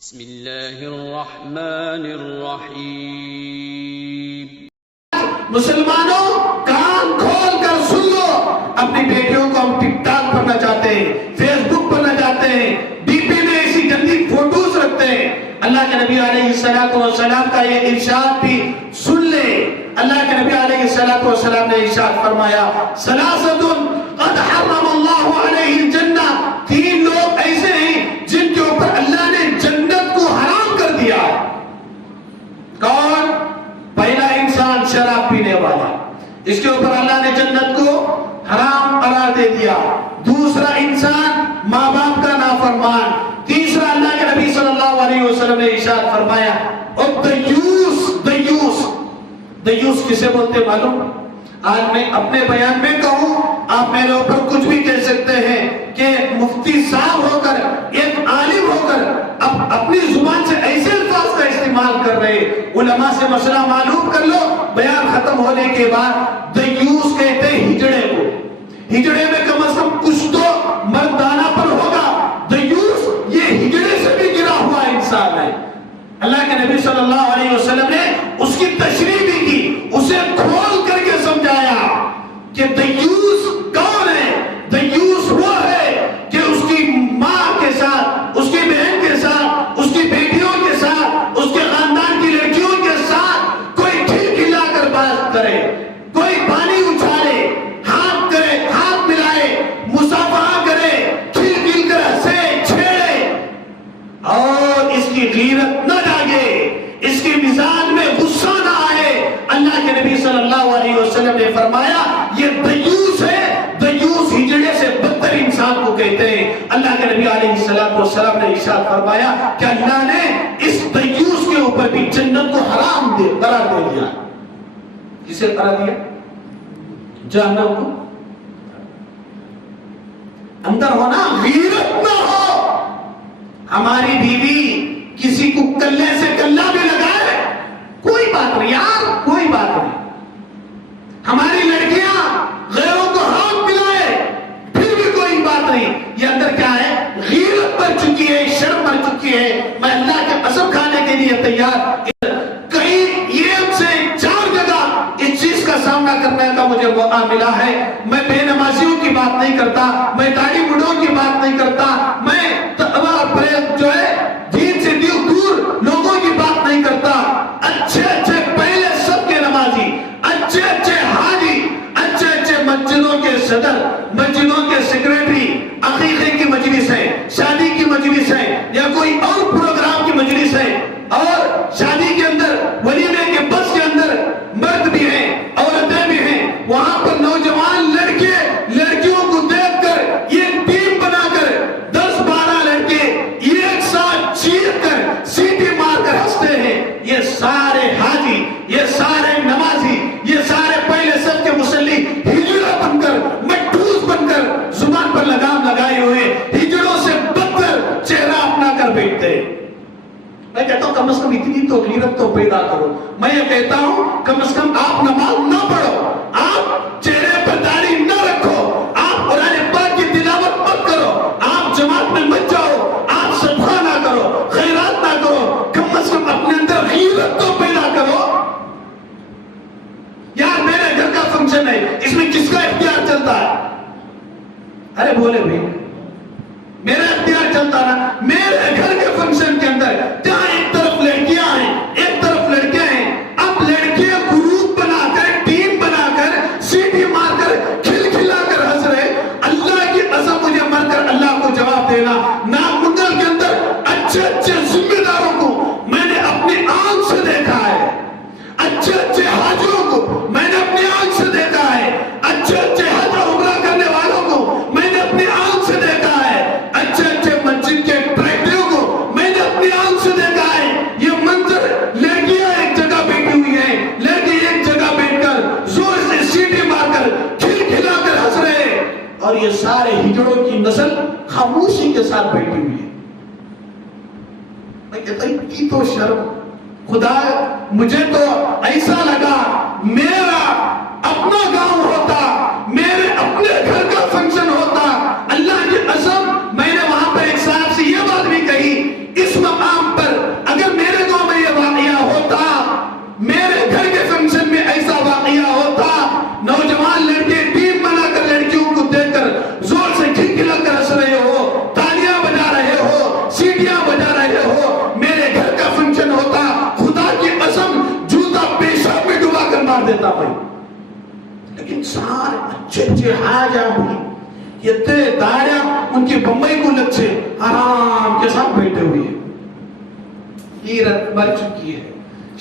بسم اللہ الرحمن الرحیم۔ مسلمانوں کان کھول کر سن لو، اپنی بیٹیوں کو ہم ٹک ٹاک پڑھنا چاہتے ہیں، فیس بک پڑھنا چاہتے ہیں، ڈی پی میں ایسی گندی فوٹوز رکھتے ہیں۔ اللہ کے نبی علیہ السلام کا یہ ارشاد بھی سن لے۔ اللہ کے نبی علیہ السلام نے ارشاد فرمایا ثلاثۃ قد حرم اللہ علیہ الجنہ، تین لوگ ایسے ہیں جن کے اوپر اللہ نے جنت کو حرام کر دیا۔ کون؟ پہلا انسان شراب پینے والا، اس کے اوپر اللہ نے جنت کو حرام قرار دے دیا۔ دوسرا انسان ماں باپ کا نافرمان۔ تیسرا اللہ کے نبی صلی اللہ علیہ وسلم نے ارشاد فرمایا دیوس کسے بولتے معلوم؟ آج میں اپنے بیان میں کہوں، آپ میرے اوپر کچھ بھی کہہ سکتے ہیں کہ مفتی صاحب ہو کر، ایک عالم ہو کر اب اپنی زبان سے ایسے الفاظ کا استعمال کر رہے۔ علماء سے مسئلہ معلوم کر لو، بیان ختم ہونے کے بعد دیوس کہتے ہیں ہجڑے کو۔ ہجڑے میں کم از کم کچھ تو مردانہ پر ہوگا۔ دیوس یہ ہجڑے سے بھی گرا ہوا انسان ہے۔ اللہ کے نبی صلی اللہ علیہ وسلم نے اس کی تشریح بھی کی، اسے کھول کر کے سمجھایا کہ دیوس کون ہے۔ دیوس وہ ہے کہ اس کی ماں کے ساتھ، اس کی بہن کے ساتھ، اس کی بیٹیوں کے ساتھ، اس کے خاندان کی لڑکیوں کے ساتھ کوئی کھل کھلا کر بات کرے، کوئی پانی اچھالے، ہاتھ کرے، ہاتھ ملائے، مصافحہ کرے، کھل کھل کر ہنسے، چھیڑے، اور اس کی غیرت نہ جاگے، اس کی مزاج میں غصہ نہ آئے۔ اللہ کے نبی صلی اللہ علیہ وسلم نے فرمایا یہ دیوس ہے۔ دیوس ہجڑے سے بدتر انسان کو کہتے ہیں۔ اللہ کے نبی علیہ السلام نے ارشاد فرمایا کہ اللہ نے اس دیوس کے اوپر بھی جنت کو حرام قرار دے دیا۔ کسے قرار دیا؟ جہنم کو۔ اندر ہونا غیرت نہ ہو۔ ہماری بیوی کسی کو کلے سے کلہ بھی لگائے، کوئی بات نہیں یار، کوئی بات نہیں۔ ہماری لڑکیاں غیروں کو ہاتھ ملائے، پھر بھی کوئی بات نہیں۔ یہ اندر کیا ہے؟ غیرت بڑھ چکی ہے، شرم بڑھ چکی ہے۔ میں اللہ کے قسم کھانے کے لیے تیار، کہیں ایک سے 4 جگہ اس چیز کا سامنا کرنے کا مجھے موقع ملا ہے۔ میں بے نمازیوں کی بات نہیں کرتا، میں داڑھی بڑھوں کی بات نہیں کرتا، میں جو ہے دین سے دور لوگوں کی بات نہیں کرتا۔ اچھے اچھے پہلے سب کے نمازی، اچھے اچھے حاجی، اچھے اچھے مسجدوں کے صدر، مسجدوں کے سیکریٹری، عقیقے کی مجلس ہے، شادی کی مجلس ہے، یا کوئی اور پروگرام کی مجلس ہے، اور شادی کے اندر، ولیمے کے بس کے اندر مرد بھی ہیں، عورتیں بھی ہیں، وہاں پر نوجوان لڑکے لڑکیوں کو دیکھ کر یہ ٹیم بنا کر 10-12 لڑکے ایک ساتھ چیخ کر سیٹی مار کر ہنستے ہیں۔ یہ سارے حاجی، یہ سارے نمازی، یہ سارے پہلے سب کے مصلی ہجڑا بن کر، مٹھوس بن کر، زبان پر لگام لگائے ہوئے ہجڑوں سے بدتر چہرہ اپنا کر بیٹھتے ہیں۔ میں کہتا ہوں کم از کم اتنی تو غیرت تو پیدا کرو۔ میں یہ کہتا ہوں کم از کم آپ نماز نہ پڑھو، آپ چہرے پر داڑھی نہ رکھو، آپ قرآن پاک کی تلاوت مت کرو، آپ جماعت میں مت جاؤ، آپ صدقہ نہ کرو، خیرات نہ کرو، کم از کم اپنے اندر غیرت تو پیدا کرو۔ یار میرے گھر کا فنکشن ہے، اس میں کس کا اختیار چلتا ہے؟ ارے بولے بھائی، میرا اختیار چلتا نا۔ میرے گھر کے فنکشن کے اندر جہاں ایک طرف لڑکیاں ہیں، ایک طرف لڑکے ہیں، اب لڑکے گروپ بنا کر، ٹیم بنا کر، سیٹی مار کر، کھل کھلا کر ہنس رہے۔ اللہ کی قسم مجھے مر کر اللہ کو جواب دینا، ناگمنگل کے اندر اچھے اچھے ذمہ داروں کو میں نے اپنی آنکھ سے دیکھا ہے، اچھے اچھے حاجیوں کو میں نے اپنی آنکھ سے دیکھا ہے، اچھے اچھے حج و عمرہ کرنے والوں کو میں نے اپنی آنکھ سے دیکھا ہے، اچھے اچھے مسجد کے ٹریکٹریوں کو میں نے اپنی آنکھ سے دیکھا ہے۔ یہ منظر لڑکیاں ایک جگہ بیٹھی ہوئی ہیں، لڑکے ایک جگہ بیٹھ کر زور سے سیٹی مار کر، کھل کھلا کر ہنس رہے، اور یہ سارے ہجڑوں کی نسل خاموشی کے ساتھ بیٹھی ہوئی ہے۔ میں کہتا ہوں کی تو شرم، خدا مجھے تو ایسا لگا میرا اپنا گاؤں ہوتا، میرے اپنے گھر کا فنکشن ہوتا۔ اللہ کی قسم میں نے وہاں پر ایک صاحب سے یہ بات بھی کہی، اس مقام اتنے دائرہ ان کی بمبئی کو لگ سے آرام کے ساتھ بیٹھے ہوئے ہیں. غیرت مر چکی ہے,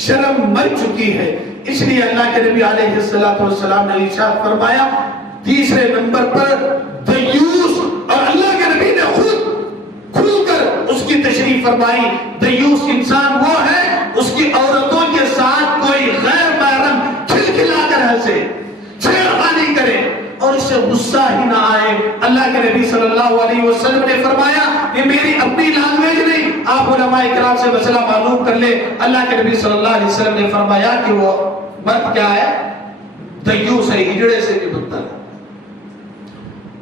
شرم مر چکی ہے. اس لیے اللہ کے نبی علیہ السلام نے ارشاد فرمایا تیسرے نمبر پر دیوس, اور اللہ کے نبی نے خود کھل کر اس کی تشریح فرمائی. دیوس انسان وہ ہے اس کی عورتوں کے ساتھ کوئی غیر محرم کھلکھلا کر ہنسے, چھیڑخانی کرے اور اس سے غصہ ہی نہ آئے. اللہ کے نبی صلی اللہ علیہ وسلم نے فرمایا یہ میری اپنی لینگویج نہیں, آپ علماء کرام سے مسئلہ معلوم کر لیں. اللہ کے نبی صلی اللہ علیہ وسلم نے فرمایا کہ وہ مرد کیا ہے, دیوس ہے, ہجڑے سے بھی بدتر ہے.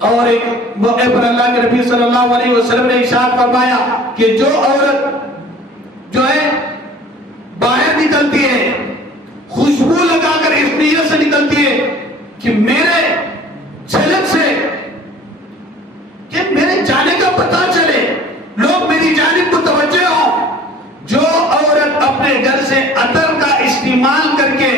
اور ایک موقع پر اللہ کے نبی صلی اللہ علیہ وسلم نے ارشاد فرمایا کہ جو عورت جو ہے باہر نکلتی ہے خوشبو لگا کر اس نیت سے نکلتی ہے کہ میرے جھلک سے کہ میرے جانے کا پتہ چلے, لوگ میری جانب متوجہ ہوں, جو عورت اپنے گھر سے عطر کا استعمال کر کے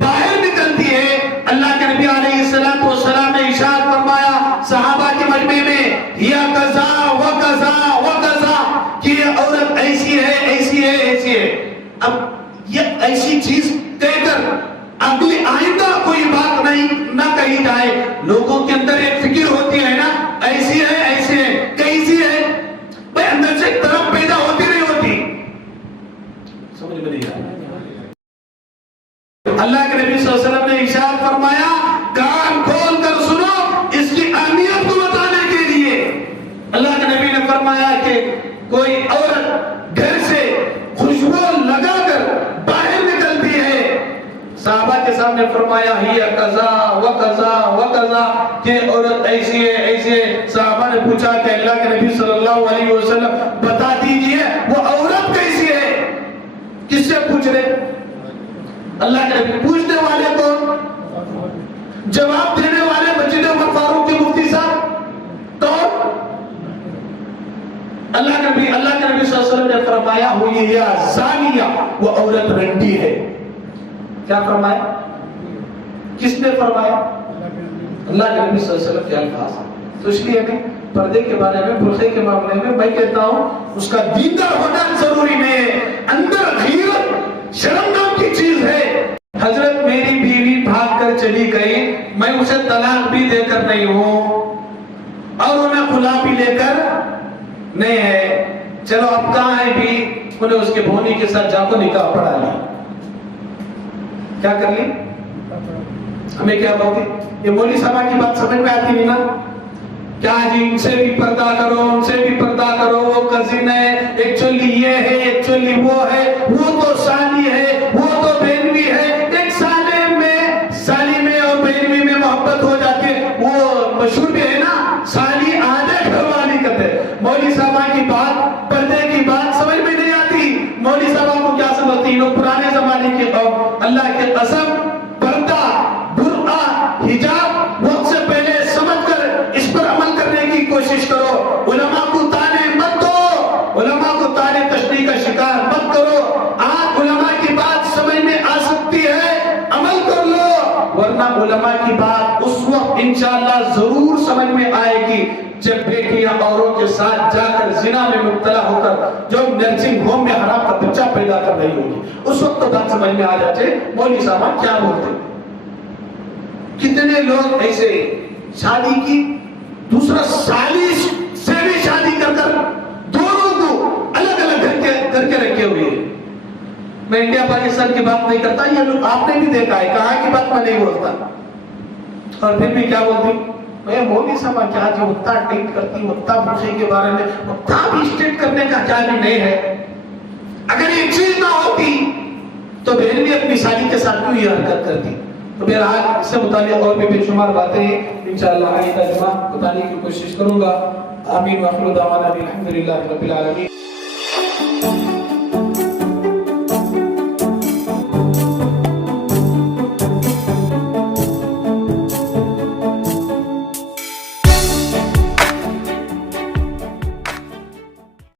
باہر نکلتی ہے, اللہ کے نبی علیہ السلام نے ارشاد فرمایا صحابہ کے مجمع میں یا قضا و قضا و قضا کہ یہ عورت ایسی ہے ایسی ہے ایسی ہے. اب یہ ایسی چیز کہہ کر اگلی آئندہ کوئی بات نہ کہی جائے. لوگوں کے اندر ایک فکر ہوتی ہے نا, ایسی ہے ایسی ہے کیسی ہے, بھئی اندر سے ایک طرف پیدا ہوتی نہیں ہوتی. سمجھ میں نہیں آیا. اللہ کے نبی صلی اللہ علیہ وسلم نے ارشاد فرمایا کان کھول کر سنو اس کی اہمیت کو بتانے کے لیے. اللہ کے نبی نے فرمایا کہ کوئی عورت گھر سے خوشبو لگا کر باہر نکلتی ہے, صحابہ کے سامنے فرمایا ہی قضا و قضا و قضا کہ عورت ایسی ہے ایسی ہے. صحابہ نے پوچھا کہ اللہ کے نبی صلی اللہ علیہ وسلم بتا دیجئے وہ عورت کیسی ہے. کس سے پوچھ رہے؟ اللہ کے نبی. پوچھنے والے کون؟ جواب دینے والے مسجد عمر فاروق کے مفتی صاحب کون؟ اللہ کے نبی صلی اللہ علیہ وسلم نے فرمایا ہوئی ہے زانیہ, وہ عورت رنڈی ہے. کیا فرمایا؟ کس نے فرمایا؟ اللہ کے نبی صلی اللہ علیہ وسلم کے الفاظ. تو اس لیے میں پردے کے بارے میں, برقعے کے معاملے میں کہتا ہوں اس کا دیندار ہونا ضروری نہیں ہے. اندر غیرت شرم نام کی چیز ہے. حضرت میری بیوی بھاگ کر چلی گئی, میں اسے طلاق بھی دے کر نہیں ہوں اور انہیں خلا بھی لے کر نہیں ہے. چلو اب کہاں ہے بھی, انہیں اس کے بھونی کے ساتھ جا کو نکاح پڑھا لیا. کیا کر لی؟ ہمیں کیا بات ہے یہ مولوی صاحب کی بات سمجھ میں آتی نہیں نا. کیا جی ان سے بھی پردہ کرو ان سے بھی پردہ کرو, وہ کزن ہے, ایکچولی یہ ہے ایکچولی وہ ہے, وہ تو سالی ہے وہ تو بہنوی ہے. ایک سالی میں اور بہنوی میں محبت ہو جاتی ہے. وہ مشہور بھی ہے نا, سالی آدھے گھر والی کہتے ہیں. مولوی صاحب کی بات پردے کی بات سمجھ میں نہیں آتی. مولوی صاحب کو کیا سمجھتی ہیں, پرانے زمانے کے اللہ کے قسم پردہ برقع حجاب وقت سے پہلے سمجھ کر اس پر عمل کرنے کی کوشش کرو. علماء کو تانے مت دو, علماء کو تانے تشریح کا شکار مت کرو. آج علماء کی بات سمجھ میں آ سکتی ہے, عمل کر لو, ورنہ علماء کی بات اس وقت انشاءاللہ ضرور سمجھ میں آئے گی جب بیٹیاں اوروں کے ساتھ جا کر زنا میں مبتلا ہو کر جو نرسنگ ہوم میں حرام کا بچہ پیدا کر رہی ہوگی. اس وقت تو بات سمجھ میں آ جاتے مولوی صاحب کیا بولتے. کتنے لوگ ایسے شادی کی دوسرا سالی سے بھی شادی کر کر دونوں کو الگ الگ کر کے رکھے ہوئے ہیں. میں انڈیا پاکستان کی بات نہیں کرتا, یہ لوگ آپ نے بھی دیکھا ہے, کہاں کی بات میں نہیں بولتا. اور پھر بھی کیا بولتی میں مولوی صاحب کیا جو اتنا ٹیٹ کرتی اتنا برقعے کے بارے میں اتنا بھی اسٹیٹ کرنے کا کیا بھی نہیں ہے. اگر یہ چیز نہ ہوتی تو بہن بھی اپنی شادی کے ساتھ کیوں یہ حرکت کرتی. تو بہرحال اس سے متعلق اور بھی بے شمار باتیں ہیں, انشاءاللہ آئندہ جمعہ بتانے کی کوشش کروں گا. آمین. وآخر دعوانا الحمدللہ رب العالمین.